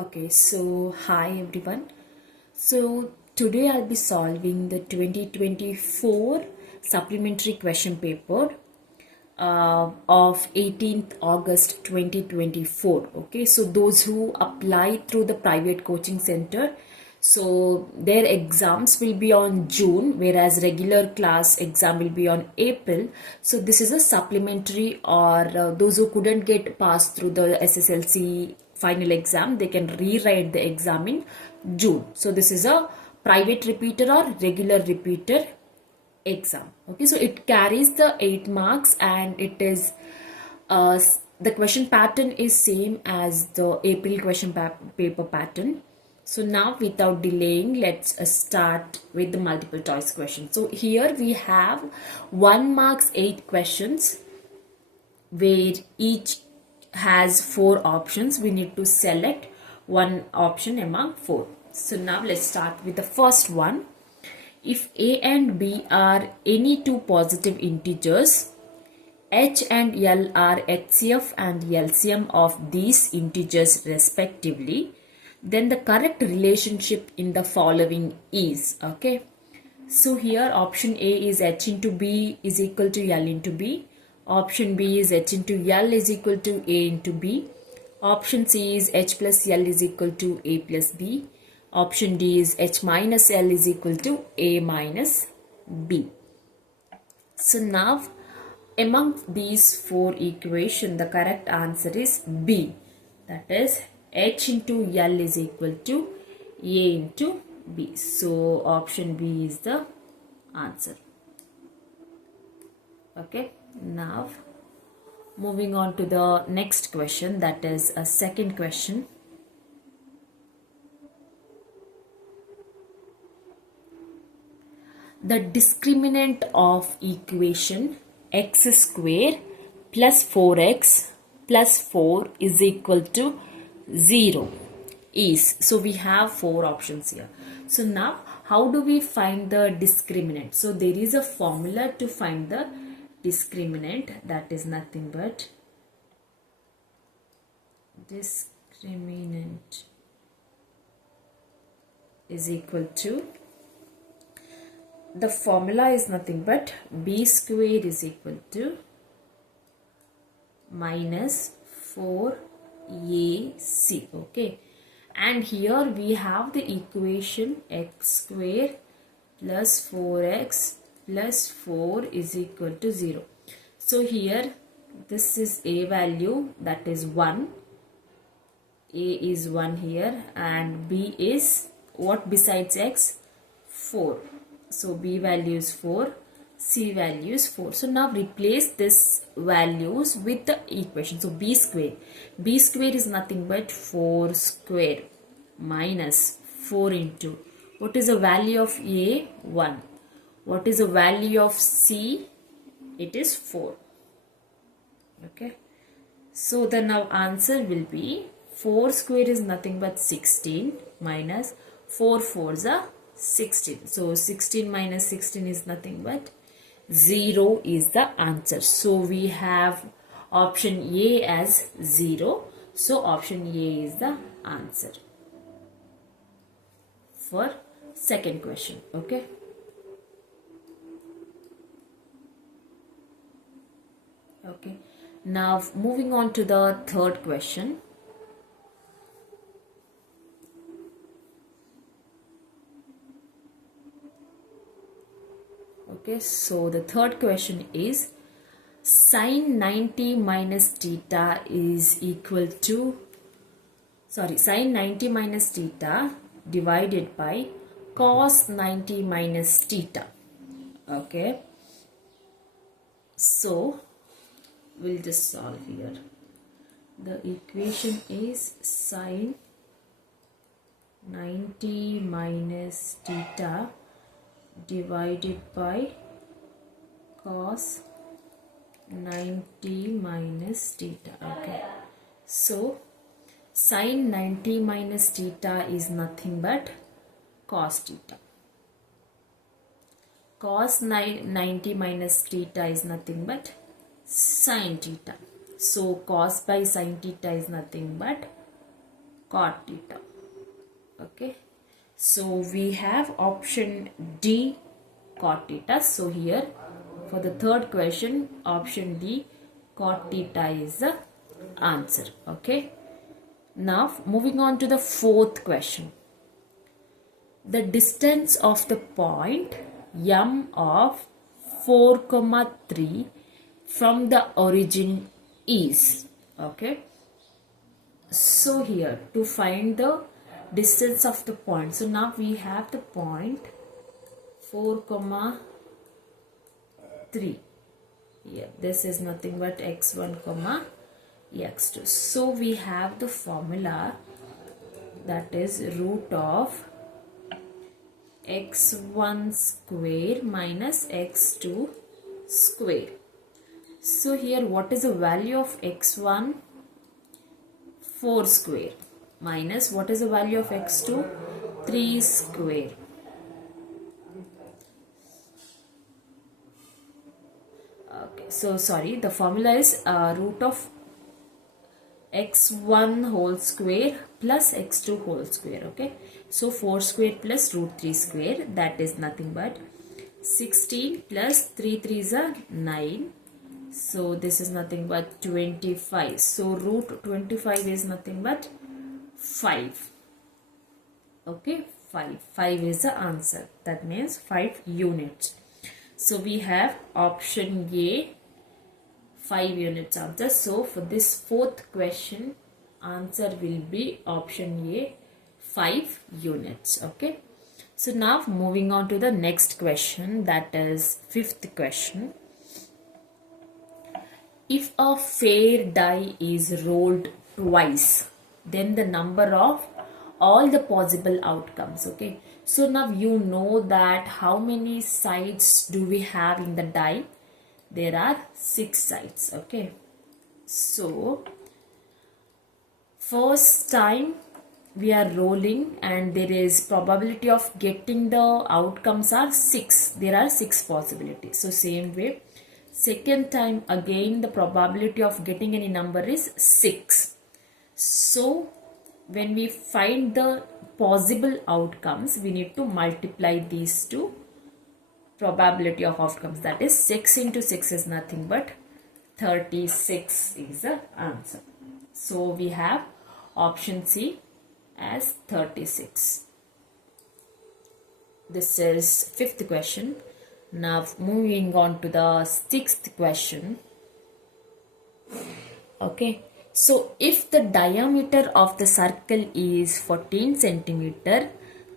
Okay, so hi everyone. So today I'll be solving the 2024 supplementary question paper of 18th August 2024. Okay, so those who apply through the private coaching center, so their exams will be on June, whereas regular class exam will be on April. So this is a supplementary, or those who couldn't get passed through the SSLC final exam, they can rewrite the exam in June. So this is a private repeater or regular repeater exam. Okay, so it carries the 8 marks, and it is the question pattern is same as the April question paper pattern. So now without delaying, let's start with the multiple choice question. So here we have 1 marks 8 questions where each has 4 options. We need to select one option among 4. So now let's start with the first one. If a and b are any two positive integers, h and l are HCF and LCM of these integers respectively, then the correct relationship in the following is, okay. So here option A is h into b is equal to l into b. Option B is h into l is equal to a into b. Option C is h plus l is equal to a plus b. Option D is h minus l is equal to a minus b. So now among these 4 equations, the correct answer is B. That is h into l is equal to a into b. So option B is the answer. Okay, now moving on to the next question, that is a second question. The discriminant of equation x square plus 4x plus 4 is equal to 0 is, so we have 4 options here. So now how do we find the discriminant? So there is a formula to find the discriminant, that is nothing but discriminant is equal to, the formula is nothing but b square is equal to minus 4ac. Okay, and here we have the equation x square plus 4x plus 4 is equal to 0. So here this is a value, that is 1. A is 1 here, and b is what besides x? 4. So b value is 4, c value is 4. So now replace this values with the equation. So b square is nothing but 4 square minus 4 into, what is the value of a? 1. What is the value of c? It is 4. Okay, so the now answer will be 4 square is nothing but 16 minus 4 4s are 16. So 16 minus 16 is nothing but 0 is the answer. So we have option A as 0. So option A is the answer for second question. Okay. Okay. Now moving on to the third question. Okay, so the third question is sine 90 minus theta is equal to, sine 90 minus theta divided by cos 90 minus theta. Okay, so we'll just solve here. The equation is sine 90 minus theta divided by cos 90 minus theta. Okay, so sine 90 minus theta is nothing but cos theta. Cos 90 minus theta is nothing but sine theta. So cos by sine theta is nothing but cot theta. Okay, so we have option D, cot theta. So here for the third question, option D, cot theta is the answer. Okay, now moving on to the fourth question. The distance of the point M of 4,3 from the origin is. Okay, so here to find the distance of the point, so now we have the point 4,3. Yeah, this is nothing but x1, x2. So we have the formula, that is root of x1 square minus x2 square. So here what is the value of x1? 4 square, minus what is the value of x2? 3 square. Okay, so sorry, the formula is root of x1 whole square plus x2 whole square. Okay, so 4 square plus root 3 square, that is nothing but 16 plus 3 3s are 9. So this is nothing but 25. So root 25 is nothing but 5. Okay, 5 is the answer. That means 5 units. So we have option A, 5 units answer. So for this fourth question, answer will be option A, 5 units. Okay, so now moving on to the next question, that is fifth question. If a fair die is rolled twice, then the number of all the possible outcomes. Okay, so now you know that how many sides do we have in the die? There are 6 sides. Okay, so first time we are rolling and there is probability of getting the outcomes are 6. There are 6 possibilities. So same way, second time again the probability of getting any number is 6. So when we find the possible outcomes, we need to multiply these two probability of outcomes, that is 6 into 6 is nothing but 36 is the answer. So we have option C as 36. This is fifth question. Now moving on to the sixth question. Okay, so if the diameter of the circle is 14 centimeter,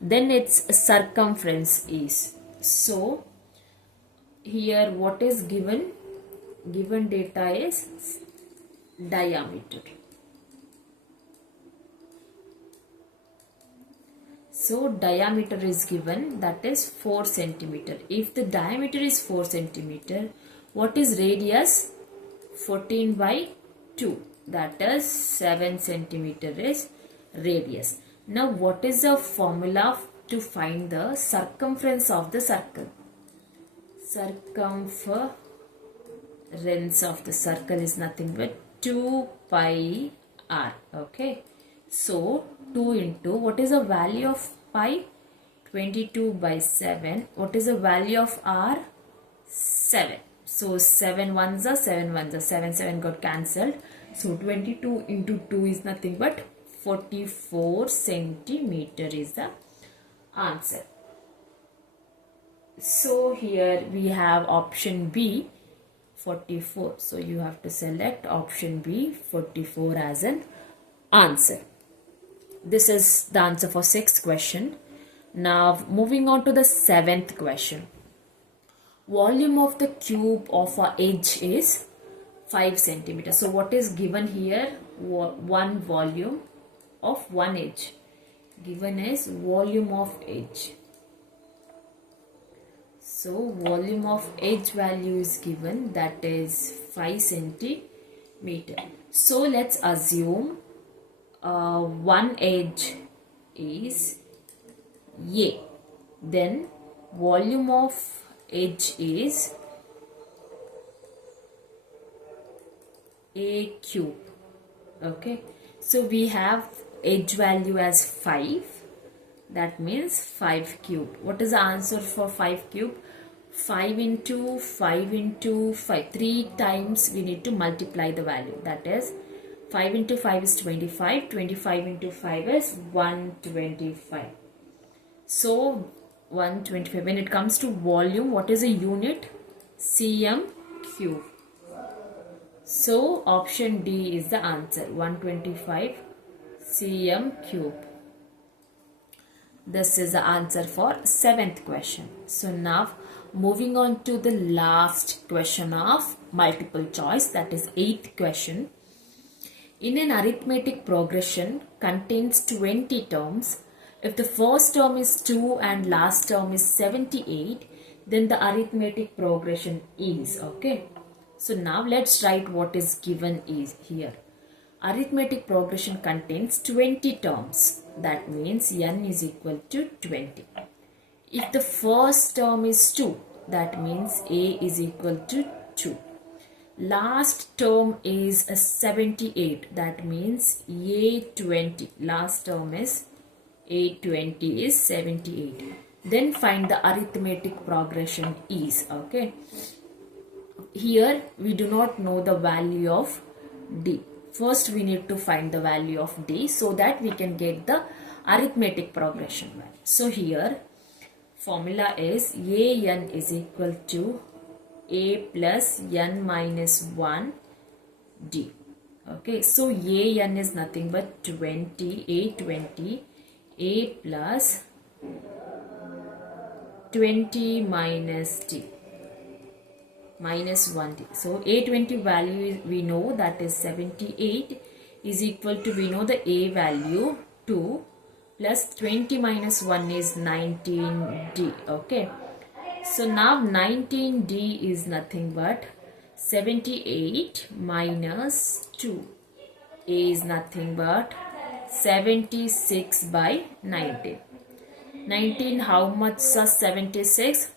then its circumference is. So here what is given? Given data is diameter. So diameter is given, that is 4 centimeter. If the diameter is 4 centimeter, what is radius? 14 by 2, that is 7 centimeter is radius. Now what is the formula to find the circumference of the circle? Circumference of the circle is nothing but 2 pi r. Okay, so 2 into what is the value of pi? 22 by 7. What is the value of r? 7. So 7 ones are 7 ones are 7 7 got cancelled. So 22 into 2 is nothing but 44 centimeter is the answer. So here we have option B, 44. So you have to select option B, 44 as an answer. This is the answer for sixth question. Now moving on to the seventh question. Volume of the cube of a edge is 5 centimeters. So what is given here? One volume of one edge. Given is volume of edge. So volume of edge value is given, that is 5 centimeter. So let's assume one edge is A. Then volume of edge is A cube. Okay. So we have edge value as 5. That means 5 cube. What is the answer for 5 cube? 5 into 5 into 5. 3 times we need to multiply the value. That is 5 into 5 is 25. 25 into 5 is 125. So 125. When it comes to volume, what is a unit? cm cube. So option D is the answer. 125 cm cube. This is the answer for 7th question. So now moving on to the last question of multiple choice, that is 8th question. In an arithmetic progression contains 20 terms. If the first term is 2 and last term is 78, then the arithmetic progression is, okay. So now let's write what is given is here. Arithmetic progression contains 20 terms. That means n is equal to 20. If the first term is 2, that means a is equal to 2. Last term is a 78. That means a20. Last term is a20 is 78. Then find the arithmetic progression is, okay. Here we do not know the value of d. First we need to find the value of d so that we can get the arithmetic progression value. So here formula is an is equal to a plus n minus 1 d. Okay, so an is nothing but 20, a20, a plus 20 minus d minus 1d. So a20 value we know, that is 78, is equal to, we know the a value 2 plus 20 minus 1 is 19d. Okay, so now 19d is nothing but 78 minus 2. A is nothing but 76 by 19. 19, how much is 76?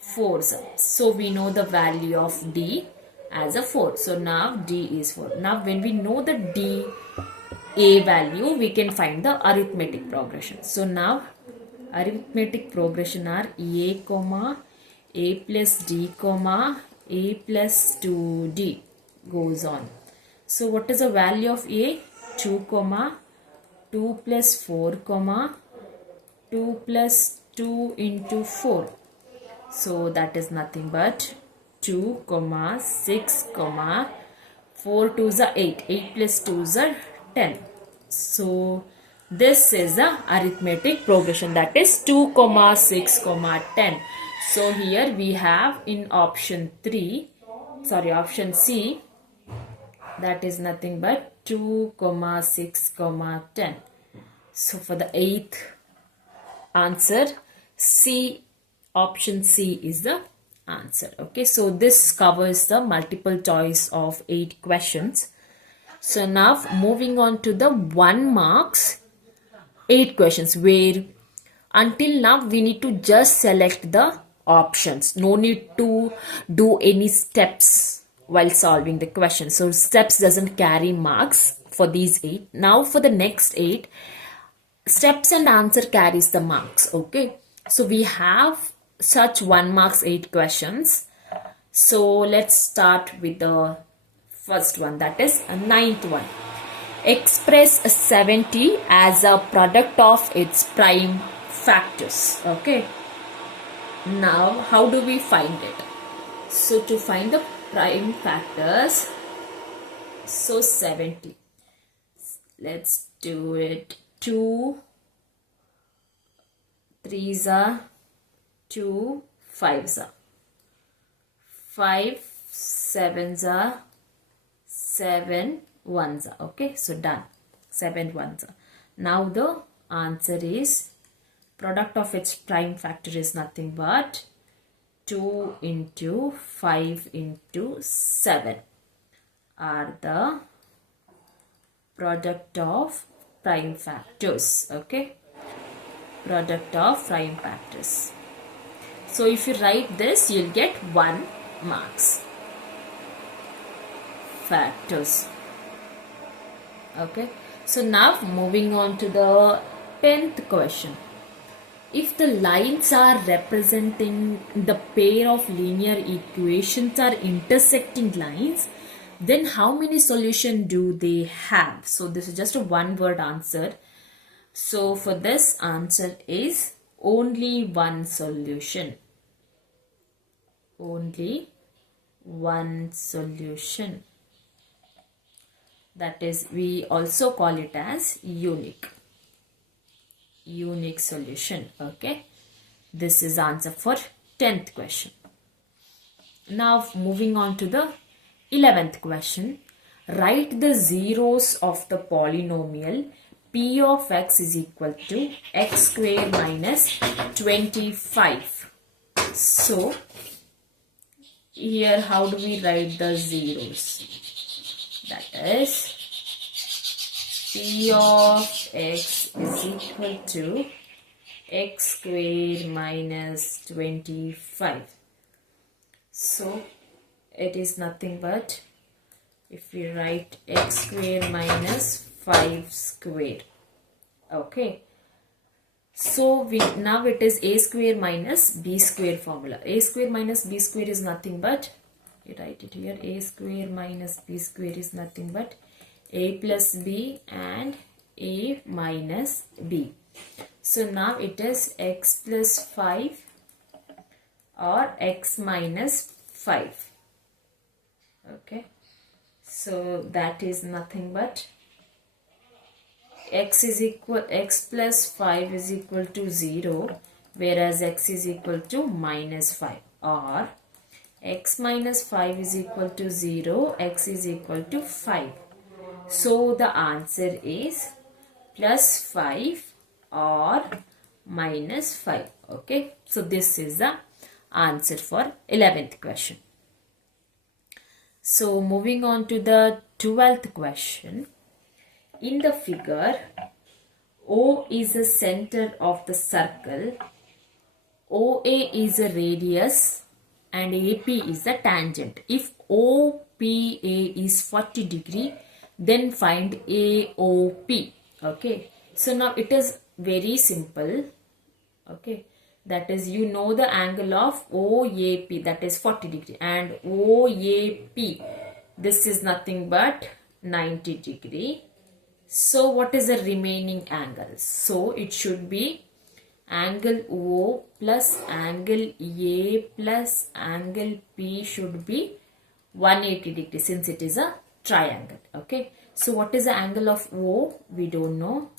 4. So we know the value of d as a 4. So now d is 4. Now when we know the d a value, we can find the arithmetic progression. So now arithmetic progression are a comma a plus d comma a plus 2d goes on. So what is the value of a? 2 comma 2 plus 4 comma 2 plus 2 into 4. So that is nothing but 2 comma 6 comma 4 2s are 8. 8 plus 2s are 10. So this is the arithmetic progression, that is 2 comma 6 comma 10. So here we have in option C, that is nothing but 2 comma 6 comma 10. So for the 8th answer, C, option C is the answer. Okay, so this covers the multiple choice of 8 questions. So now moving on to the 1 marks 8 questions, where until now we need to just select the options. No need to do any steps while solving the question. So steps doesn't carry marks for these 8. Now for the next 8, steps and answer carries the marks. Okay, so we have such 1 marks 8 questions. So let's start with the first one, that is a 9th one. Express 70 as a product of its prime factors. Okay, now how do we find it? So to find the prime factors, so 70, let's do it. 2 3s are 2 5s are 5 7s are 7 1s are. Okay, so done. 7 1s are. Now the answer is, product of its prime factor is nothing but 2 into 5 into 7 are the product of prime factors. Okay, product of prime factors. So if you write this, you'll get 1 marks. Factors. Okay, So now moving on to the 10th question. If the lines are representing the pair of linear equations are intersecting lines, then how many solutions do they have? So this is just a one word answer. So for this answer is only one solution. Only one solution. That is, we also call it as unique solution. Okay, this is answer for 10th question. Now moving on to the 11th question. Write the zeros of the polynomial p of x is equal to x square minus 25. So here how do we write the zeros? That is, p of x is equal to x square minus 25. So it is nothing but, if we write x square minus 5 square. Okay. So now it is a square minus b square formula. A square minus b square is nothing but, you write it here, a square minus b square is nothing but a plus b and a minus b. So now it is x plus 5 or x minus 5. Okay. So that is nothing but x plus 5 is equal to 0, whereas x is equal to minus 5, or x minus 5 is equal to 0, x is equal to 5. So the answer is plus 5 or minus 5. Okay, so this is the answer for 11th question. So moving on to the 12th question. In the figure, O is the center of the circle, OA is a radius and AP is the tangent. If OPA is 40 degree, then find AOP. Okay, so now it is very simple. Okay, that is, you know the angle of OAP, that is 40 degree, and OAP, this is nothing but 90 degree. So what is the remaining angle? So it should be angle O plus angle A plus angle P should be 180 degree, since it is a triangle. Okay, so what is the angle of O? We don't know.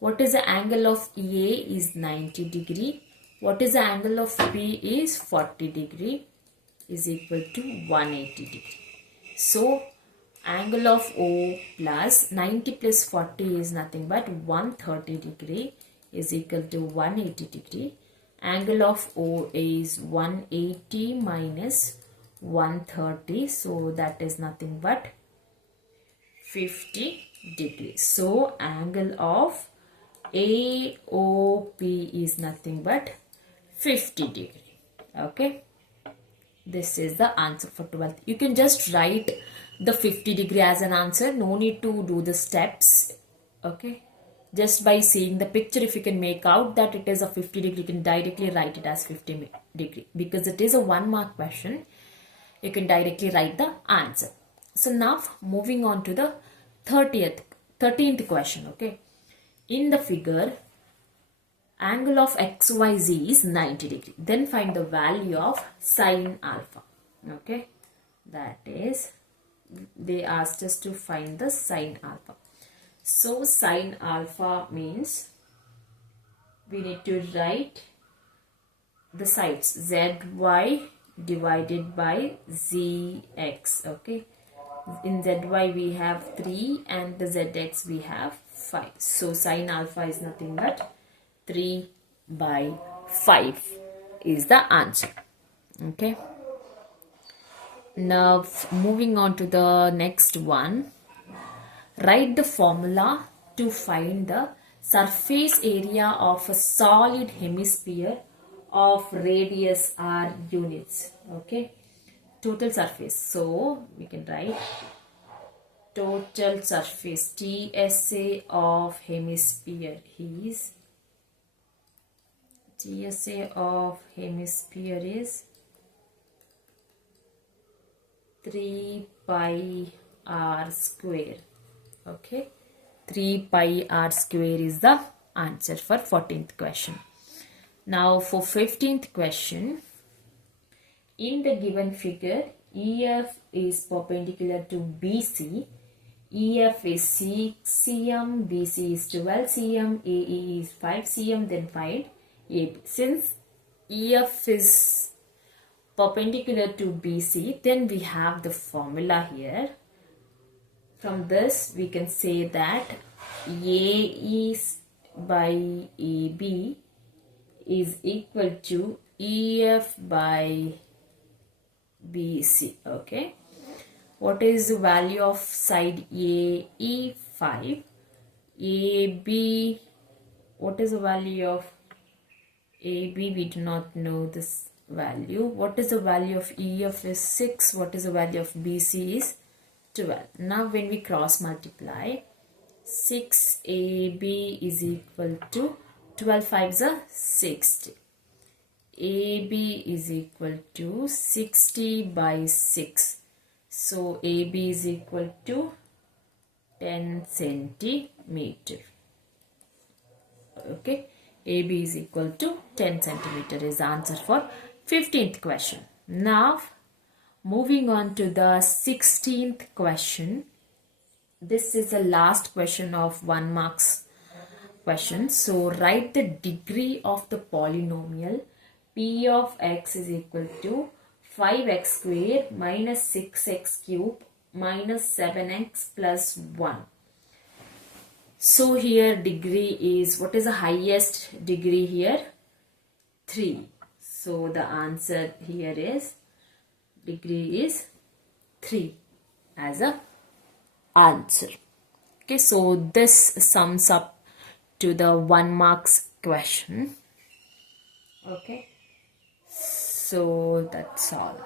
What is the angle of A? Is 90 degree. What is the angle of P? Is 40 degree, is equal to 180 degree. So angle of O plus 90 plus 40 is nothing but 130 degree, is equal to 180 degree. Angle of O is 180 minus 130, so that is nothing but 50 degrees. So angle of AOP is nothing but 50 degree. Okay, this is the answer for 12th. You can just write the 50 degree as an answer. No need to do the steps. Okay, just by seeing the picture, if you can make out that it is a 50 degree, you can directly write it as 50 degree. Because it is a 1 mark question, you can directly write the answer. So now moving on to the 13th question. Okay, in the figure, angle of XYZ is 90 degree. Then find the value of sine alpha. Okay, that is, they asked us to find the sine alpha. So sine alpha means we need to write the sides zy divided by zx. Okay, in zy we have 3 and the zx we have 5. So sine alpha is nothing but 3 by 5 is the answer. Okay, now moving on to the next one. Write the formula to find the surface area of a solid hemisphere of radius r units. Okay, total surface. So we can write total surface TSA of hemisphere is 3 pi r square. Okay, 3 pi r square is the answer for 14th question. Now for 15th question, in the given figure, EF is perpendicular to BC. EF is 6 cm, BC is 12 cm, AE is 5 cm, then find AB. Since EF is perpendicular to BC, then we have the formula here. From this, we can say that AE by AB is equal to EF by BC. Okay. What is the value of side AE? 5. AB, what is the value of AB? We do not know this value. What is the value of EF is 6. What is the value of BC is 12. Now when we cross multiply, 6AB is equal to 12 5s are 60. AB is equal to 60 by 6. So AB is equal to 10 centimeter. Okay, AB is equal to 10 centimeter is answer for 15th question. Now moving on to the 16th question. This is the last question of 1 marks question. So write the degree of the polynomial P of x is equal to 5x square minus 6x cube minus 7x plus 1. So here degree is, what is the highest degree here? 3. So the answer here is, degree is 3 as a answer. Okay, so this sums up to the 1 marks question. Okay, so that's all.